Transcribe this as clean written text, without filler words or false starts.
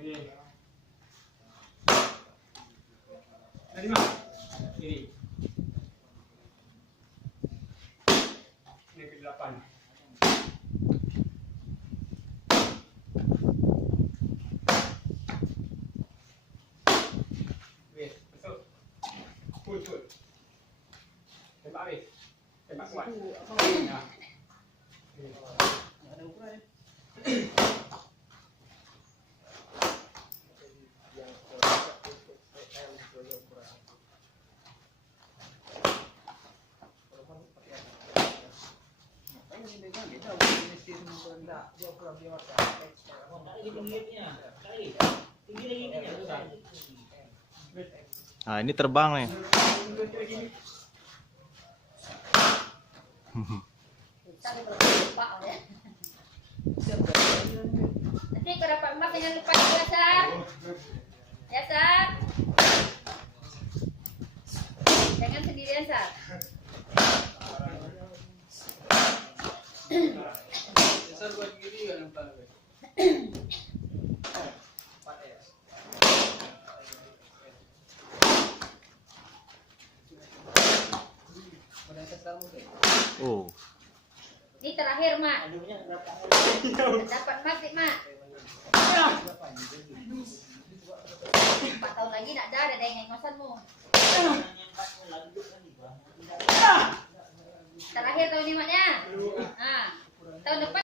Ini. Dari mana? Ini. Ini ke-8. Weh, masuk. Pul. Tembak weh. Tembak kuat. Ya. Ada ukuran. Nah, ini terbang nih. Nanti kalau dapat emas jangan lupa biasa. Biasa. Jangan sendirian, Sar. Besar buat gini kan yang paling. Oh. Ini terakhir, Mak. Dapat emas, Mak. 4 tahun lagi nak ada dengan emasanmu. Terakhir tahun ini, Maknya. Tahun depan